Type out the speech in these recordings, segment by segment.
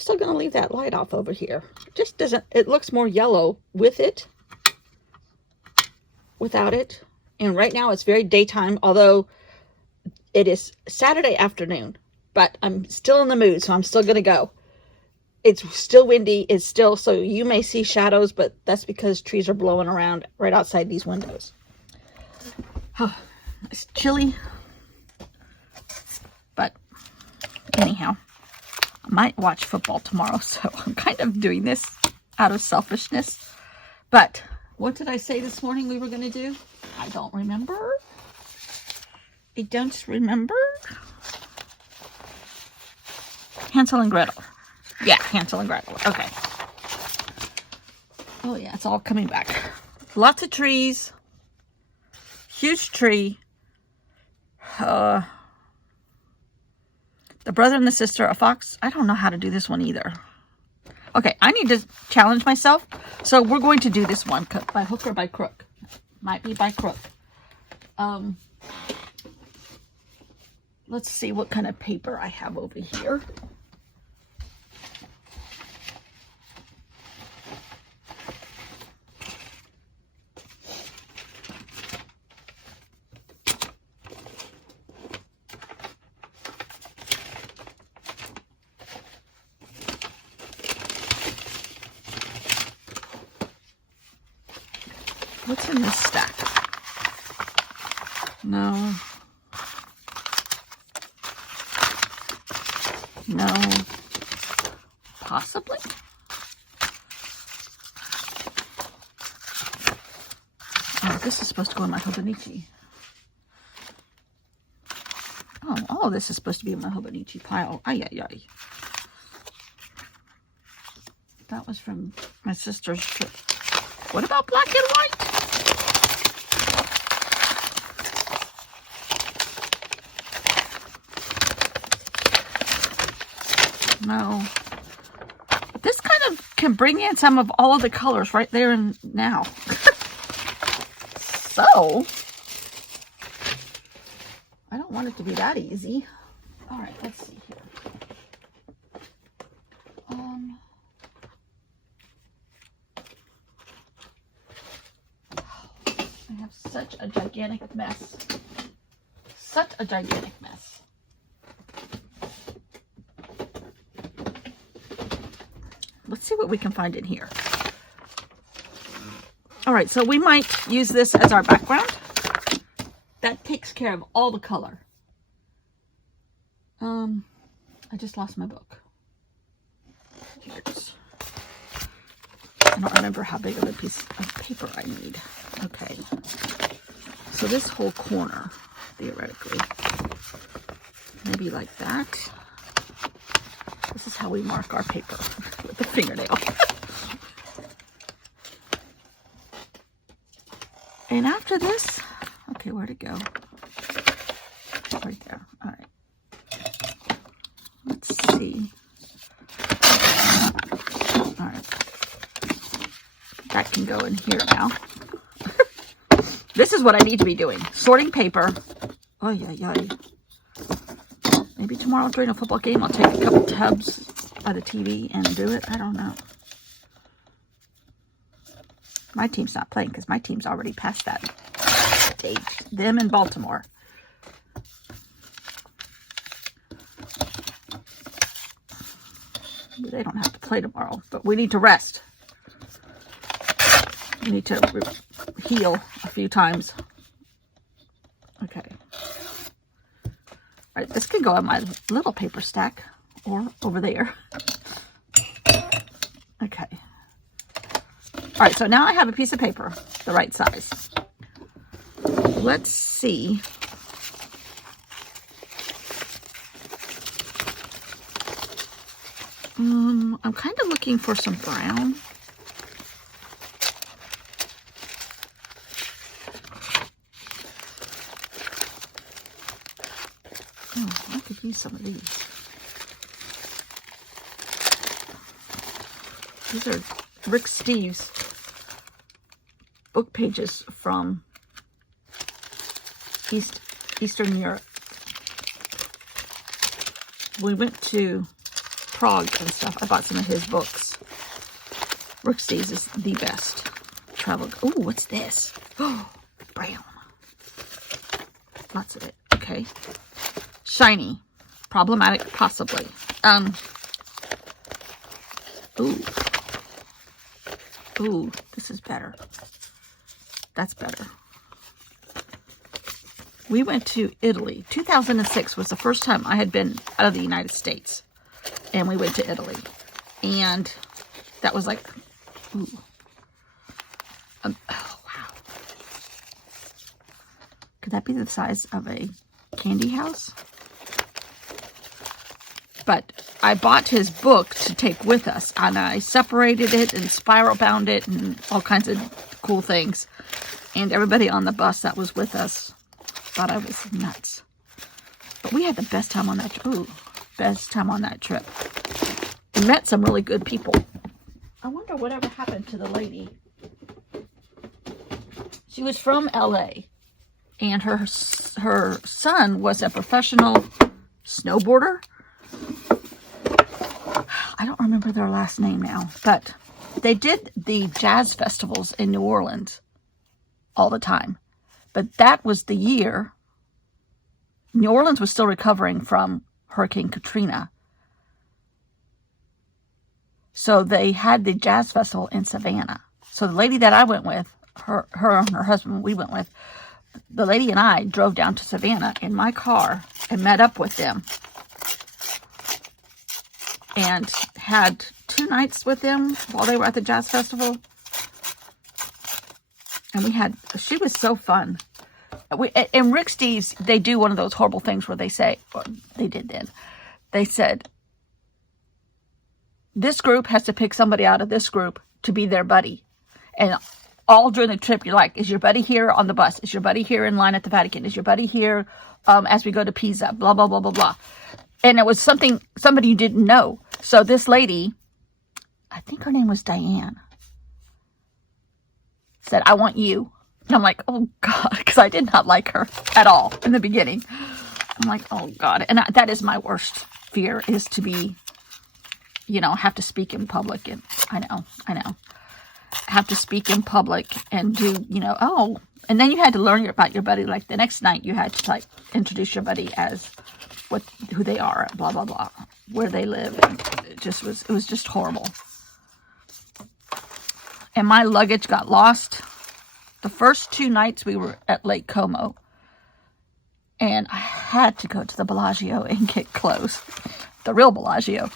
still going to leave that light off over here. It just doesn't, it looks more yellow with it, without it. And right now it's very daytime, although it is Saturday afternoon, but I'm still in the mood, so I'm still going to go. It's still windy. It's still, so you may see shadows, but that's because trees are blowing around right outside these windows. Oh, it's chilly. But anyhow, I might watch football tomorrow, so I'm kind of doing this out of selfishness. But what did I say this morning we were going to do? I don't remember. I don't remember. Hansel and Gretel. Yeah, Hansel and Gretel. Okay. Oh yeah, it's all coming back. Lots of trees. Huge tree. The brother and the sister, a fox. I don't know how to do this one either. Okay, I need to challenge myself. So we're going to do this one by hook or by crook. Might be by crook. Let's see what kind of paper I have over here. What's in this stack? No. No. Possibly? Oh, this is supposed to go in my Hobonichi. Oh, all of this is supposed to be in my Hobonichi pile. Ay, ay, ay. That was from my sister's trip. What about black and white? No. This kind of can bring in some of all of the colors right there and now. So, I don't want it to be that easy. All right, let's see here. I have such a gigantic mess. Such a gigantic mess. Let's see what we can find in here. All right, so we might use this as our background. That takes care of all the color. I just lost my book. Here it is. I don't remember how big of a piece of paper I need. Okay. So this whole corner, theoretically, maybe like that. This is how we mark our paper with the fingernail. And after this, okay, where'd it go? Right there. All right. Let's see. All right. That can go in here now. This is what I need to be doing. Sorting paper. Oh, yeah. Maybe tomorrow during a football game, I'll take a couple tubs of the TV and do it. I don't know. My team's not playing because my team's already past that stage. Them in Baltimore. They don't have to play tomorrow, but we need to rest. We need to heal a few times. Okay. All right, this can go on my little paper stack or over there. Okay. All right, so now I have a piece of paper, the right size. Let's see. I'm kind of looking for some brown. Oh, I could use some of these. These are Rick Steves book pages from Eastern Europe. We went to Prague and stuff. I bought some of his books. Rick Steves is the best travel. Oh, what's this? Oh, brown. Lots of it. Okay. Shiny. Problematic, possibly. Ooh, this is better. That's better. We went to Italy. 2006 was the first time I had been out of the United States. And we went to Italy. And that was like, ooh. Oh, wow. Could that be the size of a candy house? But I bought his book to take with us. And I separated it and spiral bound it and all kinds of cool things. And everybody on the bus that was with us thought I was nuts. But we had the best time on that trip. Ooh, best time on that trip. We met some really good people. I wonder whatever happened to the lady. She was from LA. And her son was a professional snowboarder. I don't remember their last name now. But they did the jazz festivals in New Orleans all the time. But that was the year New Orleans was still recovering from Hurricane Katrina. So they had the jazz festival in Savannah. So the lady that I went with, her and her husband we went with, the lady and I drove down to Savannah in my car and met up with them. And had 2 nights with them while they were at the jazz festival. And she was so fun. And Rick Steves, they do one of those horrible things where they say, or they did then, they said, this group has to pick somebody out of this group to be their buddy. And all during the trip, you're like, is your buddy here on the bus? Is your buddy here in line at the Vatican? Is your buddy here as we go to Pisa? Blah, blah, blah, blah, blah. And it was somebody you didn't know. So this lady, I think her name was Diane, said, I want you. And I'm like, oh God, because I did not like her at all in the beginning. I'm like, oh God. And that is my worst fear, is to be, have to speak in public. And I know. Have to speak in public and do, and then you had to learn about your buddy. Like the next night you had to introduce your buddy as who they are, blah, blah, blah, where they live. And it was just horrible. And my luggage got lost. The first 2 nights we were at Lake Como. And I had to go to the Bellagio and get clothes. The real Bellagio.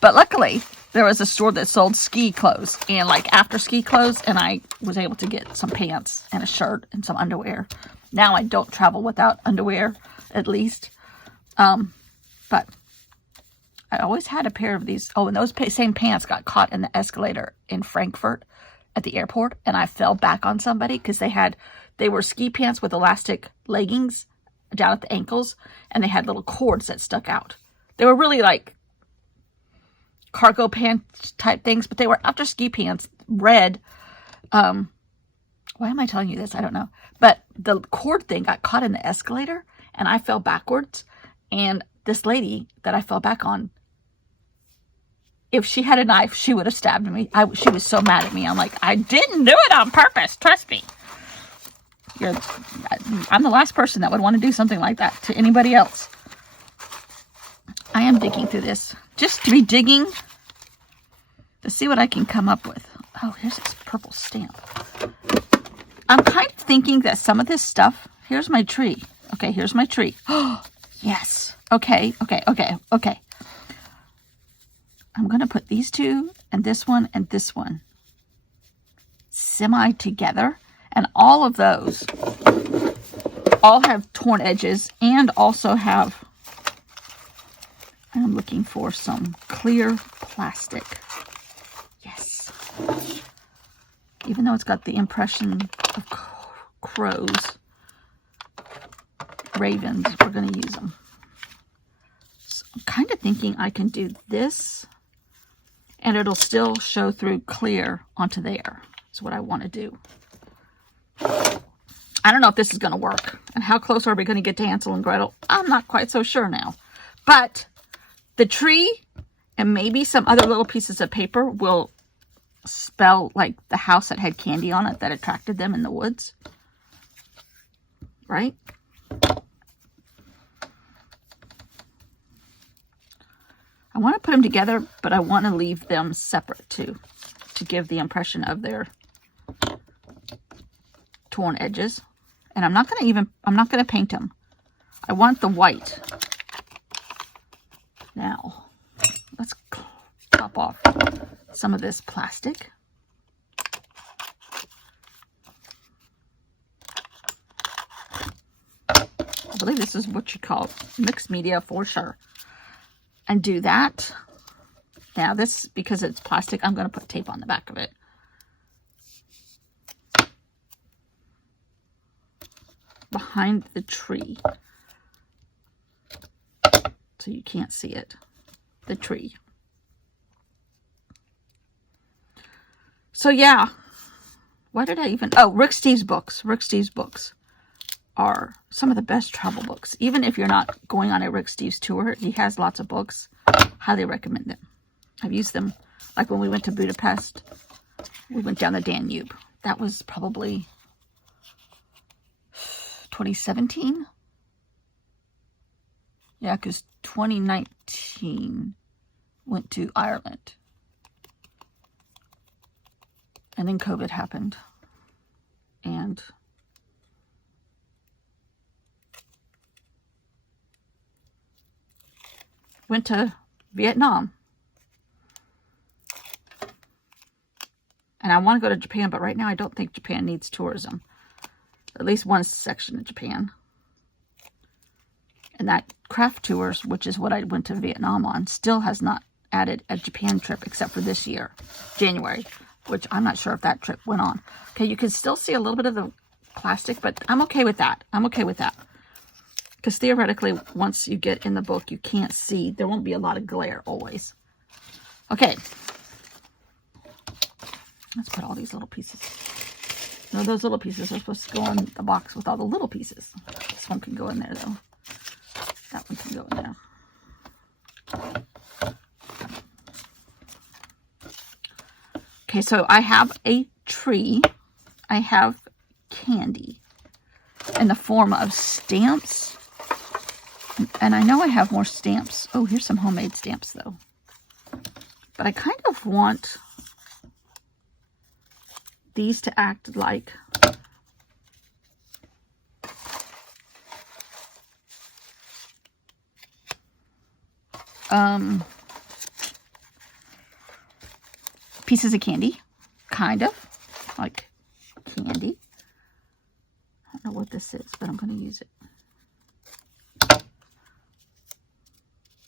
But luckily, there was a store that sold ski clothes. And after ski clothes. And I was able to get some pants and a shirt and some underwear. Now I don't travel without underwear, at least. But I always had a pair of these. Oh, and those same pants got caught in the escalator in Frankfurt at the airport, and I fell back on somebody because they were ski pants with elastic leggings down at the ankles, and they had little cords that stuck out. They were really like cargo pants type things, but they were after ski pants, red. Why am I telling you this? I don't know. But the cord thing got caught in the escalator, and I fell backwards, and this lady that I fell back on, if she had a knife, she would have stabbed me. She was so mad at me. I'm like, I didn't do it on purpose. Trust me. I'm the last person that would want to do something like that to anybody else. I am digging through this. Just to be digging to see what I can come up with. Oh, here's this purple stamp. I'm kind of thinking that some of this stuff... Here's my tree. Okay, here's my tree. Oh, yes. Okay. I'm going to put these 2 and this one semi together. And all of those all have torn edges and also have, I'm looking for some clear plastic. Yes. Even though it's got the impression of crows, ravens, we're going to use them. So I'm kind of thinking I can do this and it'll still show through clear onto there. That's what I want to do. I don't know if this is going to work. And how close are we going to get to Hansel and Gretel? I'm not quite so sure now. But the tree And maybe some other little pieces of paper will spell like the house that had candy on it that attracted them in the woods. Right? I want to put them together, but I want to leave them separate too, to give the impression of their torn edges. And I'm not going to paint them. I want the white. Now, let's pop off some of this plastic. I believe this is what you call mixed media for sure. And do that. Now this, because it's plastic, I'm going to put tape on the back of it. Behind the tree. So you can't see it. The tree. So yeah. Why did I even... Oh, Rick Steves books. Rick Steves books are some of the best travel books. Even if you're not going on a Rick Steves tour, he has lots of books. Highly recommend them. I've used them. Like when we went to Budapest, we went down the Danube. That was probably 2017. Yeah, because 2019 went to Ireland. And then COVID happened. And went to Vietnam. And I want to go to Japan, but right now I don't think Japan needs tourism. At least one section of Japan. And that craft tours, which is what I went to Vietnam on, still has not added a Japan trip except for this year, January, which I'm not sure if that trip went on. Okay, you can still see a little bit of the plastic, but I'm okay with that. I'm okay with that. Because theoretically, once you get in the book, you can't see. There won't be a lot of glare always. Okay. Let's put all these little pieces. No, those little pieces are supposed to go in the box with all the little pieces. This one can go in there, though. That one can go in there. Okay, so I have a tree. I have candy in the form of stamps. And I know I have more stamps. Oh, here's some homemade stamps, though. But I kind of want these to act like pieces of candy, kind of like candy. I don't know what this is, but I'm going to use it.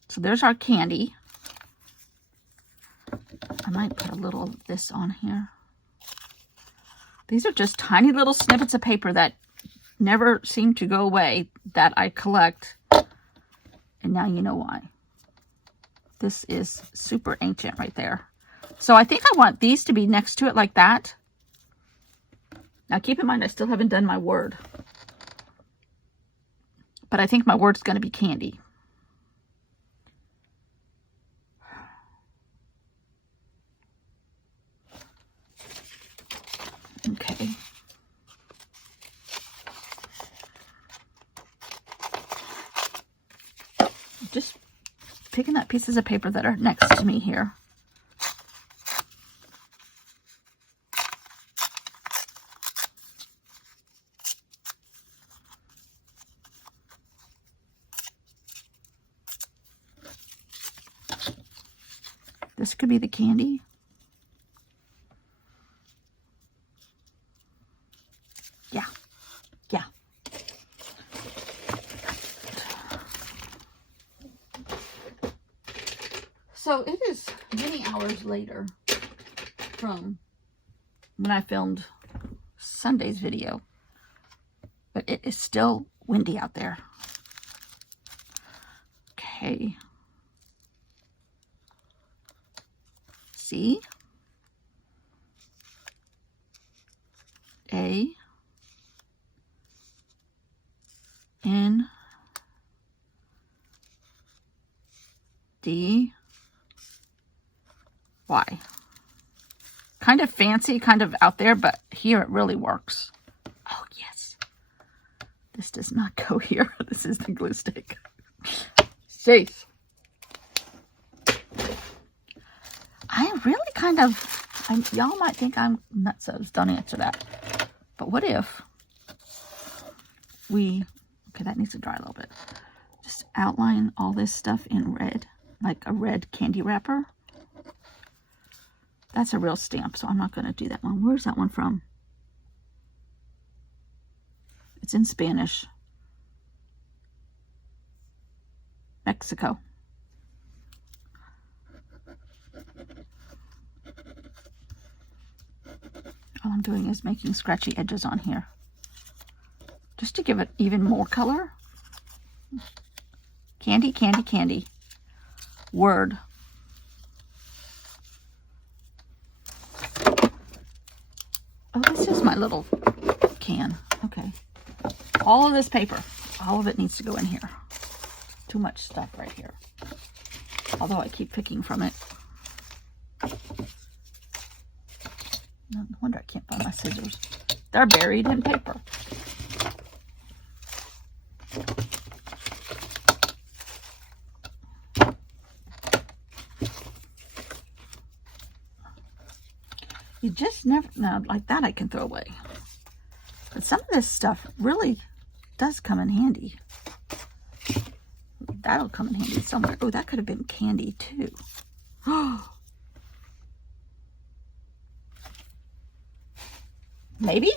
So there's our candy. I might put a little of this on here. These are just tiny little snippets of paper that never seem to go away that I collect. And now you know why. This is super ancient right there. So I think I want these to be next to it like that. Now keep in mind I still haven't done my word. But I think my word's going to be candy. Okay. Just picking up pieces of paper that are next to me here. This could be the candy. Yeah. Yeah. So it is many hours later from when I filmed Sunday's video, but it is still windy out there. Okay. C A N D why. Kind of fancy, kind of out there, but here it really works. Oh, yes. This does not go here. This is the glue stick. Jeez. I really kind of, y'all might think I'm nuts. Don't answer that. But what if we, okay, that needs to dry a little bit. Just outline all this stuff in red, like a red candy wrapper. That's a real stamp, so I'm not going to do that one. Where's that one from? It's in Spanish. Mexico. All I'm doing is making scratchy edges on here, just to give it even more color. Candy, candy, candy. Word. Oh, this is my little can. Okay. All of this paper, all of it needs to go in here. Too much stuff right here. Although I keep picking from it. No wonder I can't find my scissors. They're buried in paper. You just never, now like that I can throw away. But some of this stuff really does come in handy. That'll come in handy somewhere. Oh, that could have been candy too. Oh. Maybe?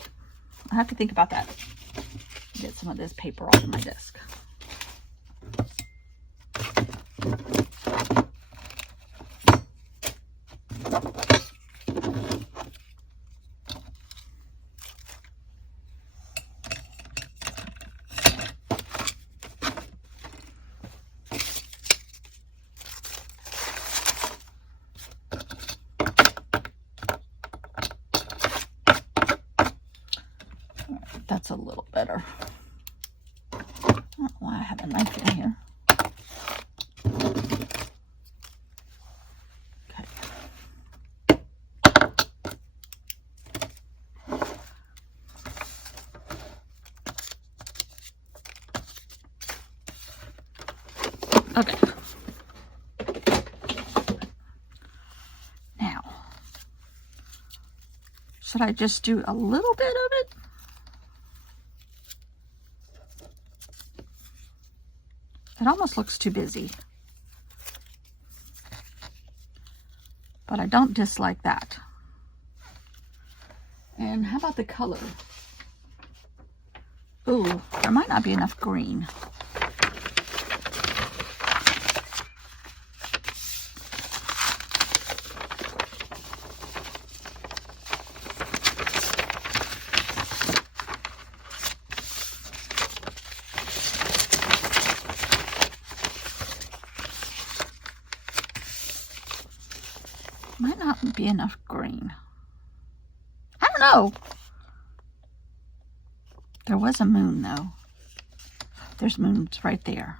I have to think about that. Get some of this paper off of my desk. That's a little better. I don't know why I have a knife in here. Okay. Okay. Now, should I just do a little bit of it? It almost looks too busy, but I don't dislike that. And how about the color? Ooh, there might not be enough green. Might not be enough green. I don't know. There was a moon though. There's moons right there.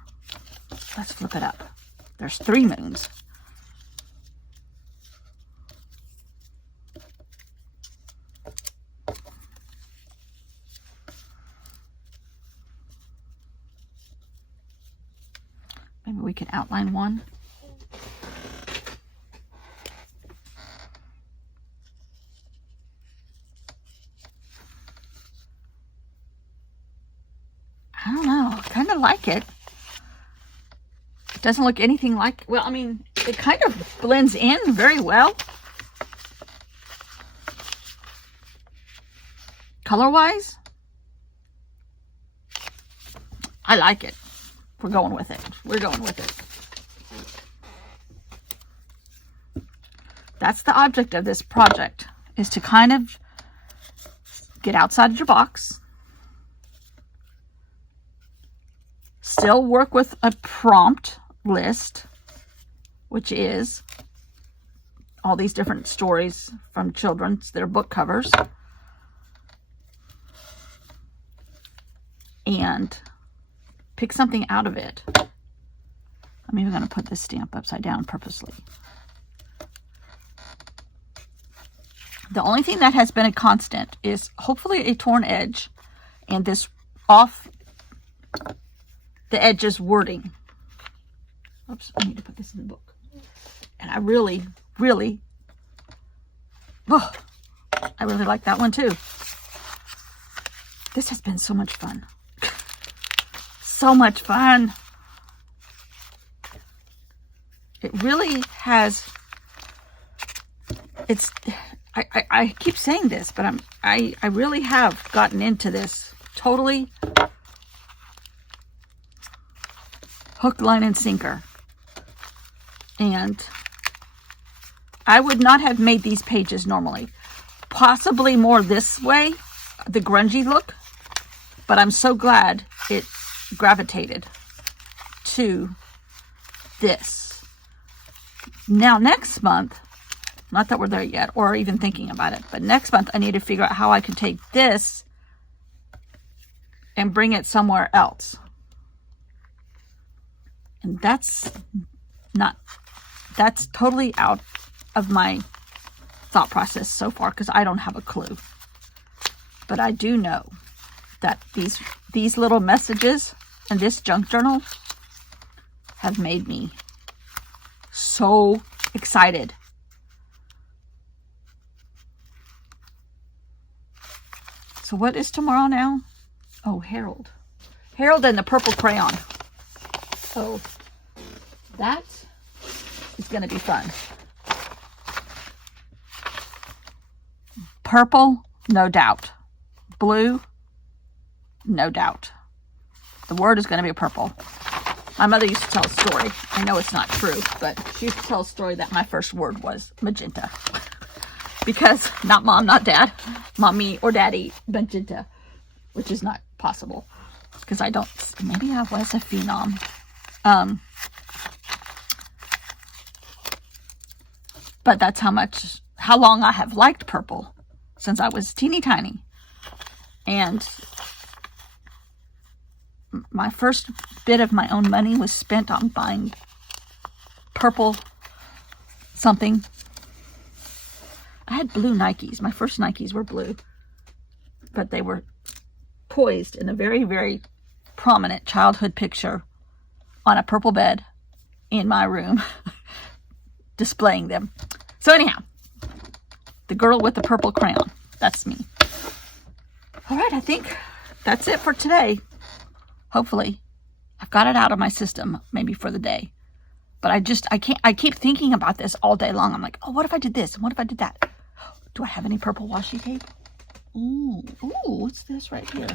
Let's look it up. There's 3 moons. Maybe we can outline one. I don't know. I kind of like it. It doesn't look anything like, well, I mean, it kind of blends in very well. Color-wise, I like it. We're going with it. We're going with it. That's the object of this project, is to kind of get outside of your box. Still work with a prompt list, which is all these different stories from children's, their book covers. And pick something out of it. I'm even going to put this stamp upside down purposely. The only thing that has been a constant is hopefully a torn edge and this off the edges wording. Oops, I need to put this in the book. And I really like that one too. This has been so much fun. So much fun. It really has. It's. I keep saying this, but I really have gotten into this totally hook, line, and sinker. And I would not have made these pages normally. Possibly more this way, the grungy look. But I'm so glad it gravitated to this. Now next month, not that we're there yet or even thinking about it, but next month I need to figure out how I can take this and bring it somewhere else. And that's totally out of my thought process so far because I don't have a clue. But I do know that these little messages and this junk journal have made me so excited. So what is tomorrow now? Oh, Harold. Harold and the purple crayon. So that is going to be fun. Purple, no doubt. Blue, no doubt. The word is going to be purple. My mother used to tell a story. I know it's not true, but she used to tell a story that my first word was magenta. Because not mom, not dad. Mommy or daddy, magenta. Which is not possible. Because I don't... Maybe I was a phenom. But that's how long I have liked purple. Since I was teeny tiny. And my first bit of my own money was spent on buying purple something. I had blue Nikes. My first Nikes were blue. But they were poised in a very, very prominent childhood picture on a purple bed in my room. Displaying them. So anyhow. The girl with the purple crayon. That's me. All right, I think that's it for today. Hopefully. I've got it out of my system, maybe for the day. But I keep thinking about this all day long. I'm like, oh, what if I did this? And what if I did that? Do I have any purple washi tape? Ooh, what's this right here?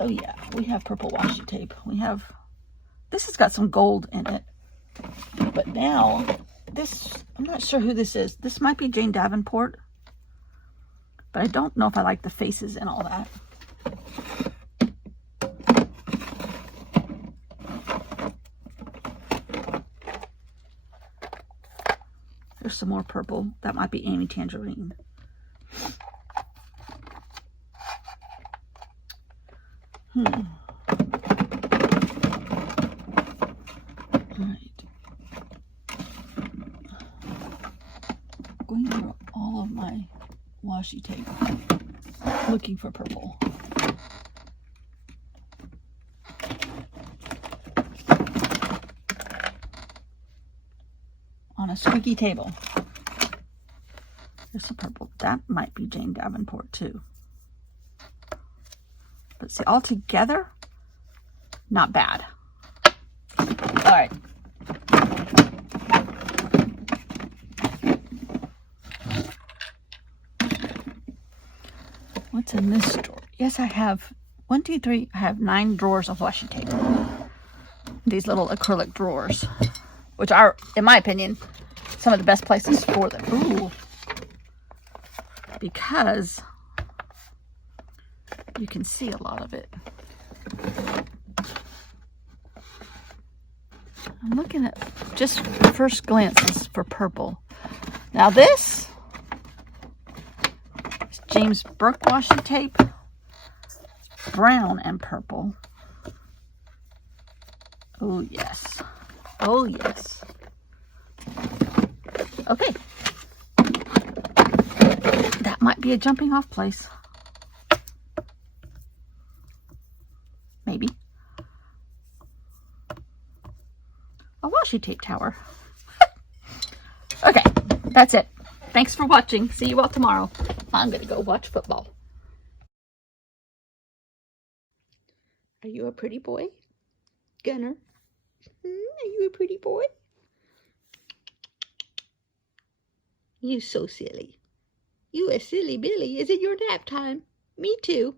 Oh yeah, we have purple washi tape. This has got some gold in it. But now, I'm not sure who this is. This might be Jane Davenport. But I don't know if I like the faces and all that. There's some more purple. That might be Amy Tangerine. Going through all of my washi tape looking for purple. On a squeaky table. There's some purple. That might be Jane Davenport too. But see, all together, not bad. All right. What's in this drawer? Yes, I have 1, 2, 3. I have 9 drawers of washi tape. These little acrylic drawers, which are, in my opinion, some of the best places for them. Ooh. Because you can see a lot of it. I'm looking at just first glances for purple. Now this is James Burke washi tape, brown and purple. Oh yes, oh yes. Okay. That might be a jumping off place. Maybe. A washi tape tower. Okay, that's it. Thanks for watching. See you all tomorrow. I'm going to go watch football. Are you a pretty boy, Gunner? Are you a pretty boy? You so silly. You a silly Billy. Is it your nap time? Me too.